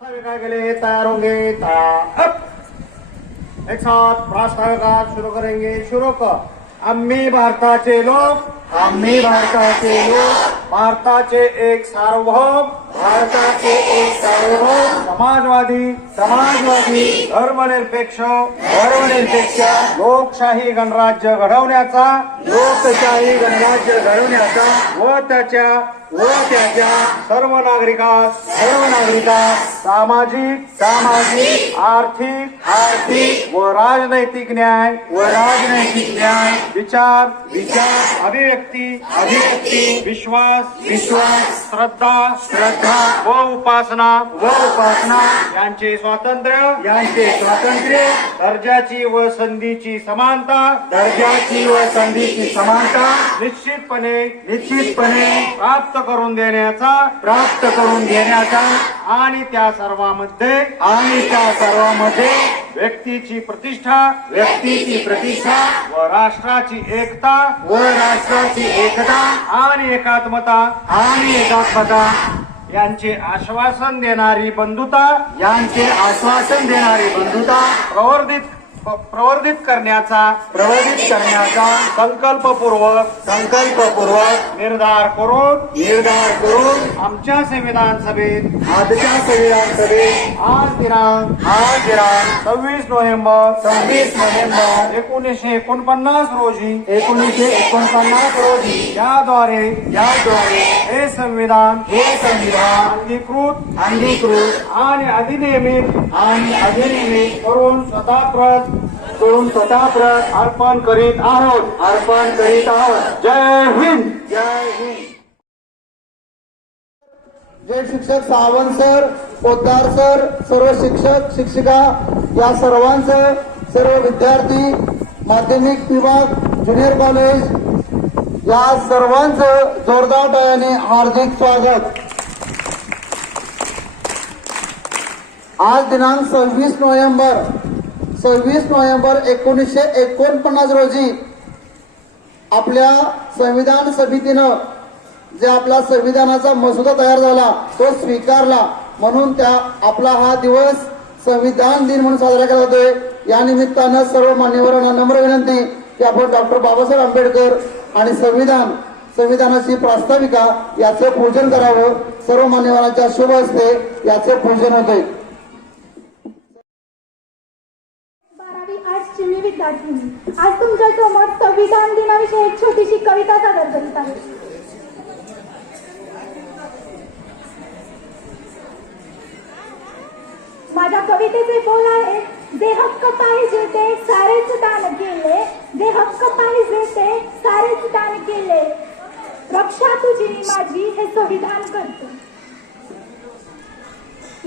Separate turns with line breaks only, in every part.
काय के लिए तैयार होंगे एक साथ प्रास्ताविका शुरू करेंगे शुरू कर। आम्ही भारताचे लोक आम्ही भारताचे लोक भारताचे एक सार्वभौम भारताचे एक सार्वभौम समाजवादी समाजवादी धर्मनिरपेक्ष धर्मनिरपेक्ष लोकशाही गणराज्य घडवण्याचा लोकशाही गणराज्य घडवण्याचा व त्याच्या व त्याच्या सर्व नागरिकास सर्व नागरिकास सामाजिक सामाजिक आर्थिक आर्थिक व राजनैतिक न्याय व राजनैतिक न्याय विचार विचार अभिव्यक्ती अभिव्यक्ती विश्वास विश्वास श्रद्धा श्रद्धा व उपासना व उपासना यांचे स्वातंत्र्य यांचे स्वातंत्र्य दर्जाची व संधीची समानता दर्जाची व संधीची समानता निश्चितपणे निश्चितपणे प्राप्त करून देण्याचा प्राप्त करून घेण्याचा आणि त्या सर्वांमध्ये आणि त्या सर्वांमध्ये व्यक्तीची प्रतिष्ठा व्यक्तीची प्रतिष्ठा व राष्ट्राची एकता व राष्ट्राची एकता आणि एकात्मता आणि एकात्मता. यांचे आश्वासन देणारी बंधुता यांचे आश्वासन देणारी बंधुता प्रवर्धित प्रवर्धित करण्याचा प्रवर्धित करण्याचा संकल्पपूर्वक संकल्पपूर्वक निर्धार करून निर्धार करून आमच्या संविधान सभेत आजच्या संविधान सभेत आज दिनांक आज दिनांक सव्वीस नोव्हेंबर सव्वीस नोव्हेंबर एकोणीसशे एकोणपन्नास रोजी एकोणीसशे एकोणपन्नास रोजी याद्वारे याद्वारे हे संविधान हे संविधान अंगीकृत अंगीकृत आणि अधिनियमित आणि अधिनियमित करून स्वतःप्रत करून स्वतःप्रत अर्पण करीत आहोत. अर्पण करीत आहोत. जय हिंद. जय हिंद.
जे शिक्षक सावंत सर पोद्दार सर सर्व शिक्षक शिक्षिका या सर्वांचं सर्व विद्यार्थी माध्यमिक विभाग ज्युनियर कॉलेज या सर्वांचं जोरदार टाळ्याने हार्दिक स्वागत. आज दिनांक सव्वीस नोव्हेंबर सव्वीस नोव्हेंबर एकोणीसशे एकोणपन्नास रोजी आपल्या संविधान समितीनं जे आपला संविधानाचा मसुदा तयार झाला तो स्वीकारला. म्हणून त्या आपला हा दिवस संविधान दिन म्हणून साजरा केला जातोय. या निमित्तानं सर्व मान्यवरांना नम्र विनंती की आपण डॉक्टर बाबासाहेब आंबेडकर आणि संविधान संविधानाची प्रास्ताविका याचं पूजन करावं. सर्व मान्यवरांच्या शुभ असते याचे पूजन होते
आठवणी आज तुमच्यासमोर संविधान दिनाविषयी एक छोटीशी कविता सादर करीत आहे. माझ्या कवितेचे बोल आहे जे हक्क पाहिजे ते सारेच दान केले. जे हक्क पाहिजे ते सारेच दान केले. रक्षा तुझी माझी हे संविधान करते.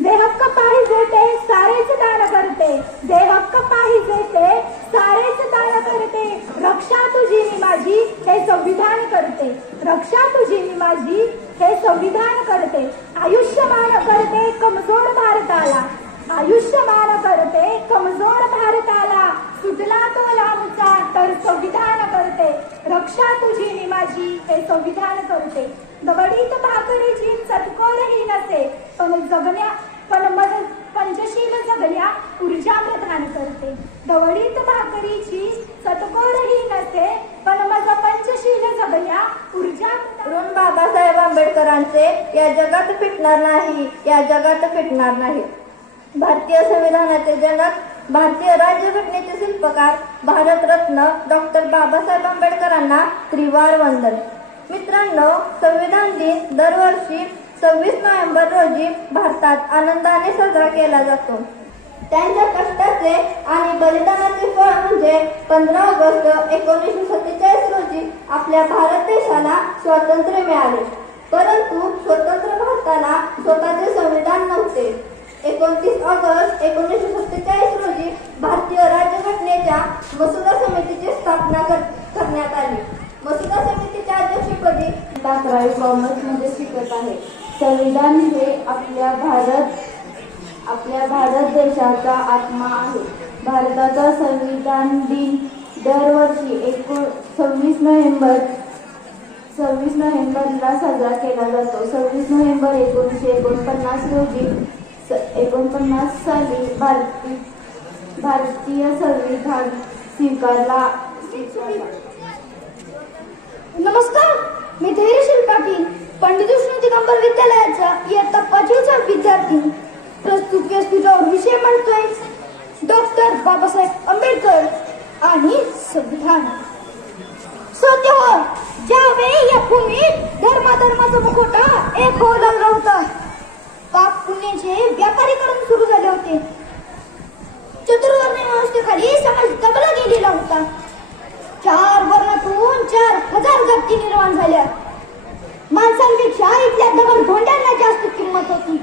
जे हक्क पाहिजे ते सारेच दान करते. जे हक्क पाहिजे ते सारेच दान करते. रक्षा तुझी मी माझी हे संविधान करते. रक्षा तुझी मी माझी हे संविधान करते. आयुष्यमान करते कमजोर भारताला. आयुष्यमान करते कमजोर भारताला. सुटला तो लांबचा तर संविधान करते. रक्षा तुझी मी माझी हे संविधान करते दवडीत भाकरीची सत्कोरही नसे पण जगण्या पण मज पंचशील जगल्या ऊर्जा प्रदान करते. दवडीत भाकरीची सत्कोरही नसे पण मज पंचशील जगल्या ऊर्जा
म्हणून बाबासाहेब आंबेडकरांचे या जगात फिटणार नाही या जगात फिटणार नाही. भारतीय संविधानाचे जनक भारतीय राज्यघटनेचे शिल्पकार भारतरत्न डॉक्टर बाबासाहेब आंबेडकरांना त्रिवार वंदन. मित्रांनो संविधान दिन दरवर्षी सव्वीस नोव्हेंबर रोजी भारतात आनंदाने साजरा केला जातो. त्यांच्या कष्टाचे आणि बलिदानाचे फळ म्हणजे पंधरा ऑगस्ट एकोणीसशे सत्तेचाळीस रोजी आपल्या भारत देशाला स्वातंत्र्य मिळाले. परंतु स्वतंत्र भारताला स्वतःचे संविधान नव्हते. एकोणतीस ऑगस्ट एकोणीसशे सत्तेचाळीस रोजी भारतीय राज्यघटनेच्या मसुदा समितीची स्थापना कर- करण्यात आली. मसुदा समितीच्या अध्यक्षपदी
अकरावी कॉमर्समध्ये शिकत आहे. संविधान हे आपल्या भारत आपल्या भारत देशाचा आत्मा आहे. भारताचा संविधान दिन दरवर्षी एकोण सव्वीस नोव्हेंबर सव्वीस नोव्हेंबरला साजरा केला जातो. सव्वीस नोव्हेंबर एकोणीसशे एकोणपन्नास रोजी एकोणपन्नास साली भारती भारतीय संविधान स्वीकारला.
नमस्कार मी धैर्यशील पाटील पंडित विष्णू दिगंबर विद्यालयाचा इयत्ता पाचवीचा विद्यार्थी प्रस्तुत व्यासपीठावर विषय म्हणतोय डॉक्टर बाबासाहेब आंबेडकर आणि संविधान. सत्य हो ज्यावेळी या भूमीत धर्माधर्माचा मुखोटा एक होऊ लागला होता पाप पुण्याचे व्यापारीकरण सुरू झाले होते. चतुर्वर्णी व्यवस्थेखाली समाज दबला गेलेला होता. चार वर्णातून चार हजार जाती निर्माण झाल्या. माणसांपेक्षा इथल्या दगड धोंड्यांना जास्त किंमत होती.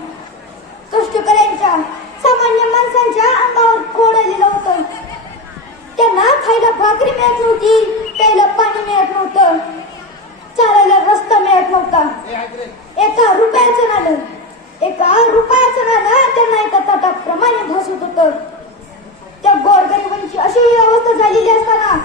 कष्टकऱ्यांच्या सामान्य माणसांच्या अंगावर कोडलेलं होतं. त्यांना खायला भाकरी मिळत नव्हती प्यायला पाणी मिळत नव्हतं. चालायला रस्ता मिळत नव्हता. एका रुपयाचं नाणं. एका रुपयाचं नाणं त्यांना एका ताटाप्रमाणे भासत होतं. त्या गोरगरिबांची अशी ही अवस्था झालेली असताना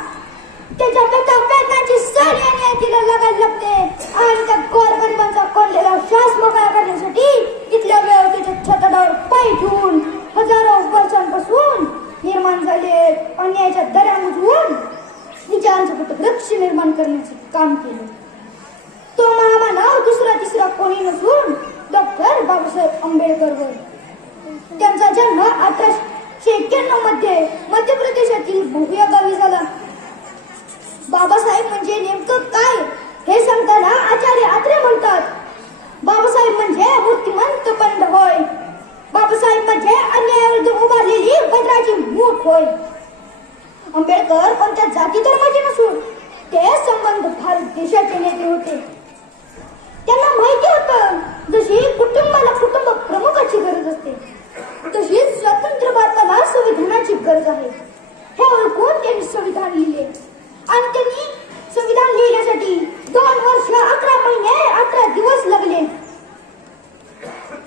त्याच्या प्रतापनाची सण आणि तिला लागायला लागते. आणि त्या गोरगरिबांचा कोंडलेला श्वास मोकळा करण्यासाठी तिथल्या व्यवस्थेच्या छतडावर पाय ठेवून हजारो वर्षांपासून निर्माण झाले. अन्यायाच्या दऱ्या मुजवून कुठं लक्ष निर्माण करण्याचे काम केले. तो महामानव दुसरा तिसरा कोणी नसून डॉक्टर बाबासाहेब आंबेडकर त्यांचा जन्म अठराशे एक्क्याण्णवमध्ये मध्य प्रदेशातील भोगिया गावी झाला. बाबासाहेब म्हणजे नेमकं काय हे सांगताना आचार्य आत्रे म्हणतात. बाबासाहेब म्हणजे मूर्तिमंत पंड होय. बाबासाहेब म्हणजे अन्यायाविरुद्ध उभारलेली वज्राची मूठ होय. आंबेडकर कोणत्या जाती धर्माचे नसून ते संबंध भारत देशाचे नेते होते त्यांना माहिती होतं जशी कुटुंबाला कुटुंब शकते तर असते स्वतंत्र भारताला संविधानाची गरज आहे. हे ओळखून त्यांनी संविधान लिहिले? आणि त्यांनी संविधान लिहिण्यासाठी दोन वर्ष अकरा महिने अकरा दिवस लागले.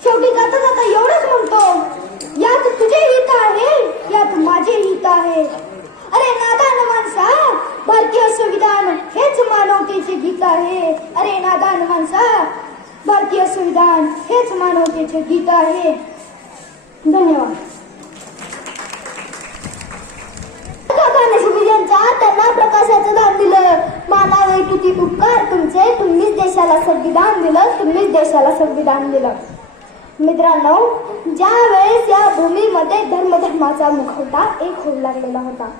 शेवटी जाता जाता एवढंच म्हणतो यात तुझे हित आहे यात माझे हित आहे. अरे नादान माणसा भारतीय संविधान हेच मानवतेचे गीत आहे. अरे नादान माणसा भारतीय संविधान हेच मानवतेचे गीत आहे. धन्यवाद. सुविधांचा त्यांना प्रकाशाचं दान दिलं. मानावे किती उपकार. तुमचे तुम्हीच देशाला संविधान दिलं तुम्हीच देशाला संविधान दिलं. मित्रांनो ज्या वेळेस या भूमीमध्ये धर्मधर्माचा मुखवटा एक होऊ लागलेला होता.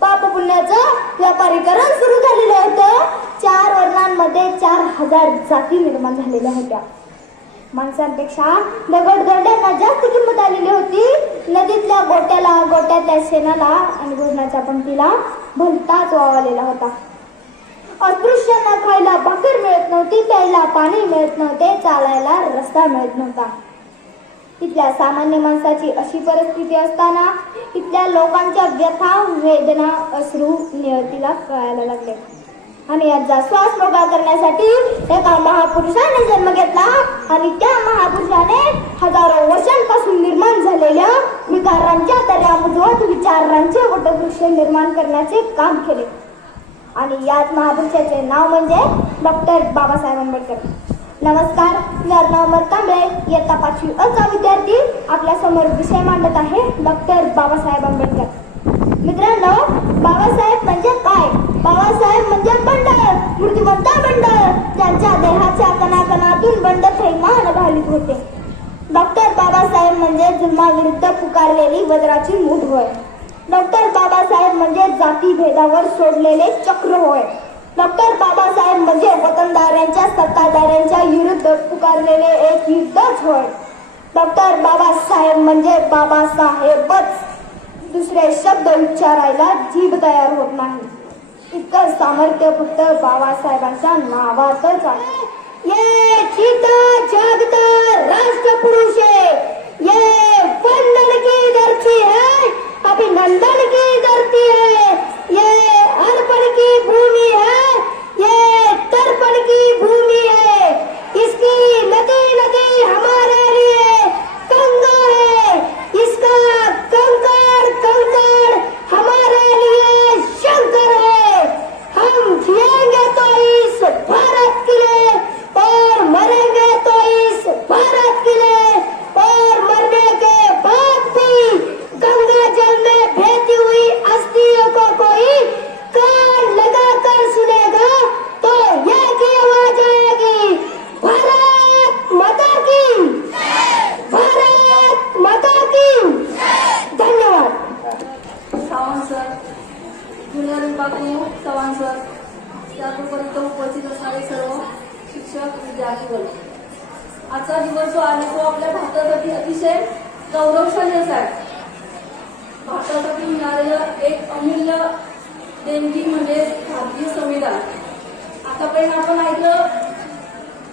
पाप पुण्याचं व्यापारीकरण सुरू झालेलं होतं. चार वर्णांमध्ये चार हजार जाती निर्माण झालेल्या होत्या. माणसांपेक्षा दगडदंड्यांना जास्त किंमत आलेली होती. नदीतल्या गोट्याला गोट्यातल्या शेणाला आणि भोजनाच्या पंक्तीला भलताच वावलेला होता. अस्पृश्यांना खायला भाकर मिळत नव्हती प्यायला पाणी मिळत नव्हते चालायला रस्ता मिळत नव्हता. इथल्या सामान्य माणसाची अशी परिस्थिती असताना इथल्या लोकांच्या व्यथा वेदना अश्रू नियतीला कळायला लागले. आणि याचा श्वास मोकळा करण्यासाठी एका महापुरुषाने जन्म घेतला आणि त्या महापुरुषाने हजारो वर्षांपासून निर्माण झालेल्या विकारांच्या दर्या मुजवत विचारांचे वटवृक्ष निर्माण करण्याचे काम केले. आणि याच महापुरुषाचे नाव म्हणजे डॉक्टर बाबासाहेब आंबेडकर. नमस्कार मी अर्णव कांबळे. इयत्ता पाचवी अचा विद्यार्थी. आपल्यासमोर विषय मांडत आहे डॉक्टर बाबासाहेब आंबेडकर. मित्रांनो बाबासाहेब म्हणजे काय? बाबासाहेब म्हणजे बंड मूर्तिमंत बंड त्यांच्या देहाच्या कणाकणातून बंड थैमान घालीत होते. डॉक्टर बाबासाहेब म्हणजे जुलमाविरुद्ध पुकारलेली वज्राची मूठ होय. डॉक्टर बाबासाहेब म्हणजे जाती भेदावर सोडलेले चक्र होय. डॉक्टर बाबासाहेब म्हणजे वतनदारांच्या सत्ताधाऱ्यांच्या विरुद्ध पुकारलेले एक युद्धच होय. डॉक्टर बाबासाहेब म्हणजे बाबासाहेबच. दुसरे शब्द उच्चारायला जीभ तयार होत नाही. इतकं सामर्थ्य फक्त बाबासाहेबांच्या नावातच आहे. ये चिता जागता राष्ट्र पुरुष ये वंदन की धरती है. अभिनंदन की धरती है ये अर्पण की भूमि है ये तर्पण की भूमि है इसकी नदी नदी हमारे लिए गंगा है इसका कंकड़ कंकड़ हमारे लिए शंकर है हम जिएंगे तो इस भारत के लिए और मरेंगे तो इस भारत के लिए और मरने
प्रमुख चव्हाण सर त्यापर्यंत उपस्थित असणारे सर्व शिक्षक विद्यार्थी वर्ग आजचा दिवस जो आहे तो आपल्या भारतासाठी अतिशय गौरवशाली असा आहे भारतासाठी मिळालेलं एक अमूल्य देणगी म्हणजे भारतीय संविधान आतापर्यंत आपण ऐकलं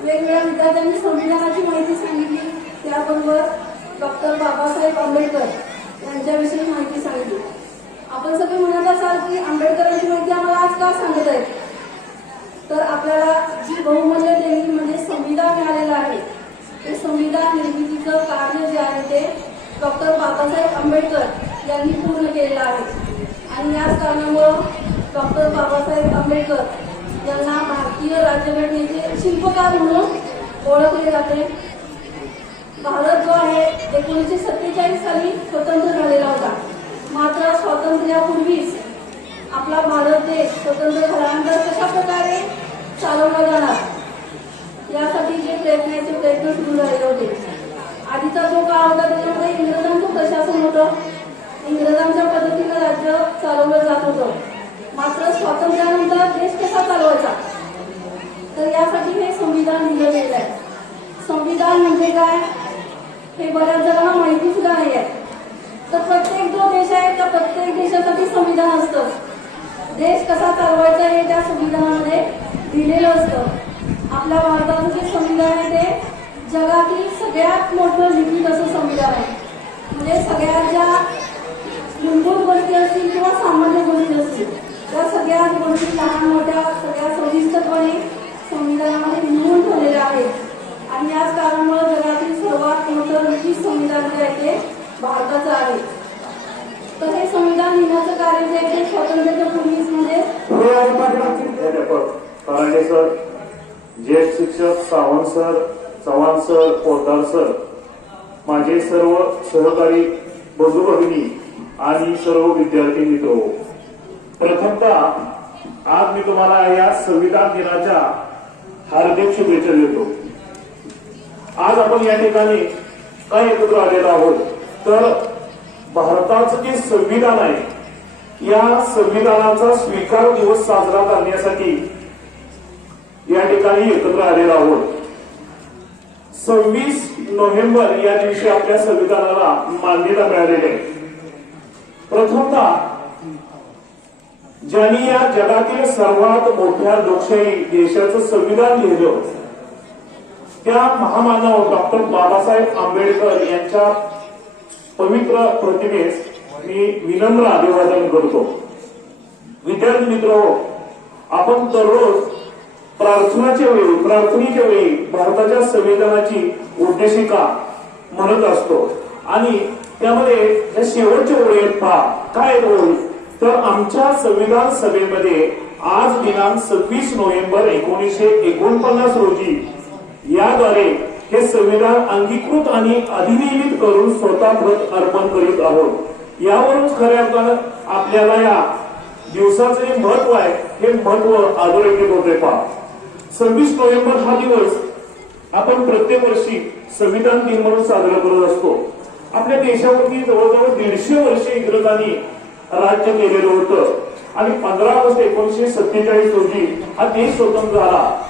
वेगवेगळ्या विद्यार्थ्यांनी संविधानाची माहिती सांगितली. त्याबरोबर डॉक्टर बाबासाहेब आंबेडकर यांच्याविषयी माहिती सांगितली. आपण सगळे म्हणत असाल की आंबेडकरांची माहिती आम्हाला आज का सांगत आहे तर आपल्याला जी बहुमूल्य देणगी म्हणजे संविधान मिळालेलं आहे ते संविधान निर्मितीचं कार्य जे आहे ते डॉक्टर बाबासाहेब आंबेडकर यांनी पूर्ण केलेलं आहे. आणि याच कारणामुळं डॉक्टर बाबासाहेब आंबेडकर यांना भारतीय राज्यघटनेचे शिल्पकार म्हणून ओळखले जाते. भारत जो आहे एकोणीसशे सत्तेचाळीस साली स्वतंत्र झालेला होता. मात्र स्वातंत्र्यापूर्वीच आपला भारत देश स्वतंत्र झाल्यानंतर कशा प्रकारे चालवला जाणार? यासाठी जे प्रयत्नाचे प्रयत्न सुरू झालेले होते. आधीचा जो काळ होता त्याच्यामध्ये इंग्रजांचं प्रशासन होतं. इंग्रजांच्या पद्धतीनं राज्य चालवलं जात होतं. मात्र स्वातंत्र्यानंतर देश कसा चालवायचा? तर यासाठी हे संविधान दिलं गेलं आहे. संविधान म्हणजे काय? हे बऱ्याच जणांना माहिती सुद्धा नाही आहे. तर प्रत्येक जो देश आहे त्या प्रत्येक देशासाठी संविधान असतं. देश कसा चालवायचा हे त्या संविधानामध्ये दिलेलं असतं. आपल्या भारताचं जे संविधान आहे ते जगातील सगळ्यात मोठं लिखित असं संविधान आहे. म्हणजे सगळ्यात ज्या मूलभूत गोष्टी असतील किंवा सामान्य गोष्टी असतील. त्या सगळ्या गोष्टी लहान मोठ्या सगळ्या सविस्तरपणे संविधानामध्ये लिहून ठेवलेल्या आहेत. आणि याच कारणामुळे जगातील सर्वात मोठं लिखित संविधान जे आहे ते भारताचं आहे. तर हे संविधान लिहिण्याचं कार्य जे आहे ते स्वातंत्र्याच्या पूर्वीच म्हणजे
सर ज्येष्ठ शिक्षक Sawant sir Chavan sir Poddar sir माझे सर्व सहकारी बंधू भगिनी आणि सर्व विद्यार्थी मित्र हो. प्रथमतः आज मी तुम्हाला या संविधान दिनाच्या हार्दिक शुभेच्छा देतो. आज आपण या ठिकाणी काय एकत्र आलेलो आहोत. तर भारताचं जे संविधान आहे या संविधानाचा स्वीकार दिवस साजरा करण्यासाठी या ठिकाणी एकत्र आलेलो आहोत. सव्वीस नोव्हेंबर या दिवशी आपल्या संविधानाला मान्यता मिळालेली आहे. प्रथमतः ज्यांनी या जगातील सर्वात मोठ्या लोकशाही देशाचं संविधान लिहिलं त्या महामानव डॉक्टर बाबासाहेब आंबेडकर यांच्या पवित्र प्रतिमेस मी विनम्र अभिवादन करतो. विद्यार्थी मित्र आपण दररोज प्रार्थनाच्या वेळी प्रार्थनेच्या वेळी भारताच्या संविधानाची उद्देशिका म्हणत असतो. आणि त्यामध्ये या शेवटच्या ओळी आहेत पहा काय ओळी तर आमच्या संविधान सभेमध्ये आज दिनांक सव्वीस नोव्हेंबर एकोणीसशे एकोणपन्नास रोजी याद्वारे हे संविधान अंगीकृत आणि अधिनियमित करून स्वतः व्रत अर्पण करीत आहोत. यावरूनच खऱ्या अर्थानं आपल्याला या दिवसाचं जे महत्त्व आहे हे महत्त्व अधोरेखित होते पहा सव्वीस नोव्हेंबर हा दिवस आपण प्रत्येक वर्षी संविधान दिन म्हणून साजरा करत असतो. आपल्या देशावरती जवळजवळ दीडशे वर्षे इंग्रजांनी राज्य केलेलं होतं. आणि पंधरा ऑगस्ट एकोणीसशे सत्तेचाळीस रोजी हा देश स्वतंत्र झाला.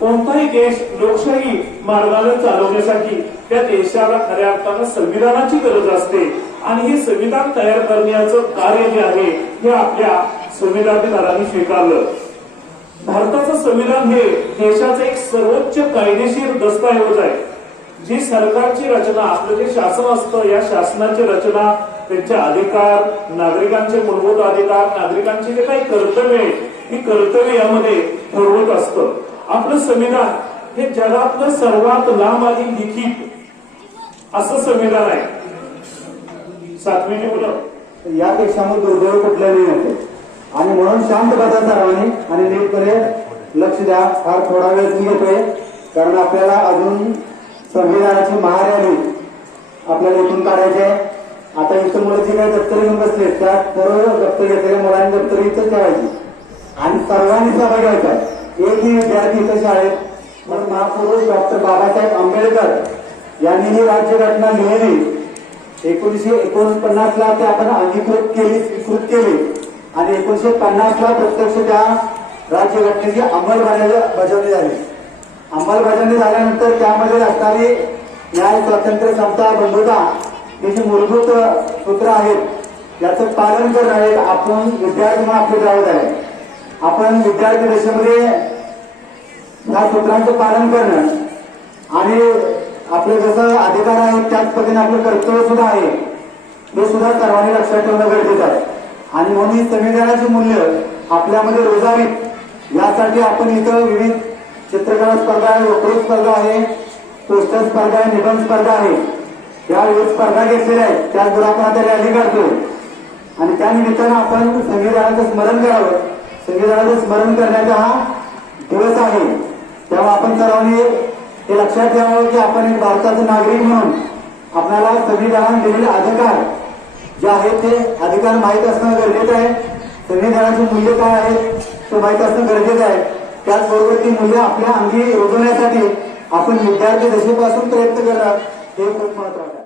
कोणताही देश लोकशाही मार्गाने चालवण्यासाठी त्या देशाला खऱ्या अर्थानं संविधानाची गरज असते. आणि हे संविधान तयार करण्याचं कार्य जे आहे हे आपल्या संविधानकारांनी स्वीकारलं. भारताचं संविधान हे देशाचं एक सर्वोच्च कायदेशीर दस्तऐवज आहे. जी सरकारची रचना आपलं जे शासन असतं या शासनाची रचना त्यांचे अधिकार नागरिकांचे मूलभूत अधिकार नागरिकांचे जे काही कर्तव्य आहे ही कर्तव्य यामध्ये ठरवत असतं. आपलं संविधान हे जगातलं सर्वात लांब आणि लिखित असं संविधान आहे. सातवीची मुलं
यापेक्षा मग दुर्दैव कुठल्याही होते आणि म्हणून शांत बसा सर्वांनी आणि नीटपणे लक्ष द्या. फार थोडा वेळ घेतोय कारण आपल्याला अजून संविधानाची महारॅली आपल्याला इथून काढायची आहे. आता इथं मुलं जी काही दप्तर घेऊन बसले त्या सर्व दप्तर घेतलेल्या मुलांनी दप्तर इथं ठेवायची. आणि सर्वांनी सहभाग घ्यायचा एकही विद्यार्थी इथं शाळेत म्हणून महापुरुष डॉक्टर बाबासाहेब आंबेडकर यांनी ही राज्यघटना लिहिली. एकोणीसशे एकोणपन्नास ला ते आपण अंगीकृत केली स्वीकृत केली. आणि एकोणीसशे पन्नासला प्रत्यक्ष त्या राज्यघटनेची अंमलबजावणी झाली. अंमलबजावणी झाल्यानंतर त्यामध्ये असणारी न्याय स्वातंत्र्य समता बंधुता ही जी मूलभूत सूत्र आहेत याचं पालन करणं हे आपण विद्यार्थी म्हणून आपली जबाबदारी आहे आपण विद्यार्थी देशामध्ये या सूत्रांचं पालन करणं आणि आपले जसं अधिकार आहेत त्याच पद्धतीने आपलं कर्तव्य सुद्धा आहे हे सुद्धा सर्वांनी लक्षात ठेवणं गरजेचं आहे. आणि म्हणून संविधानाची मूल्य आपल्यामध्ये रुजावीत यासाठी आपण इथं विविध चित्रकला स्पर्धा आहे वक्तृत्व स्पर्धा आहे पोस्टर स्पर्धा आहे निबंध स्पर्धा आहे. या विविध स्पर्धा घेतलेल्या आहेत. त्याचबरोबर आपण आता रॅली काढतो आणि त्यानिमित्तानं आपण संविधानाचं स्मरण करावं. संविधानाचं स्मरण करण्याचा हा दिवस आहे. तेव्हा आपण सर्वांनी हे लक्षात ठेवावं की आपण एक भारताचे नागरिक म्हणून आपल्याला संविधानाने दिलेले अधिकार जे आहेत ते अधिकार माहीत असणं गरजेचं आहे. संविधानाचे मूल्य काय आहे ते माहीत असणं गरजेचं आहे. त्याचबरोबर ती मुलं आपल्या अंगी रुजवण्यासाठी आपण विद्यार्थी दशेपासून प्रयत्न करणार हे खूप महत्वाचं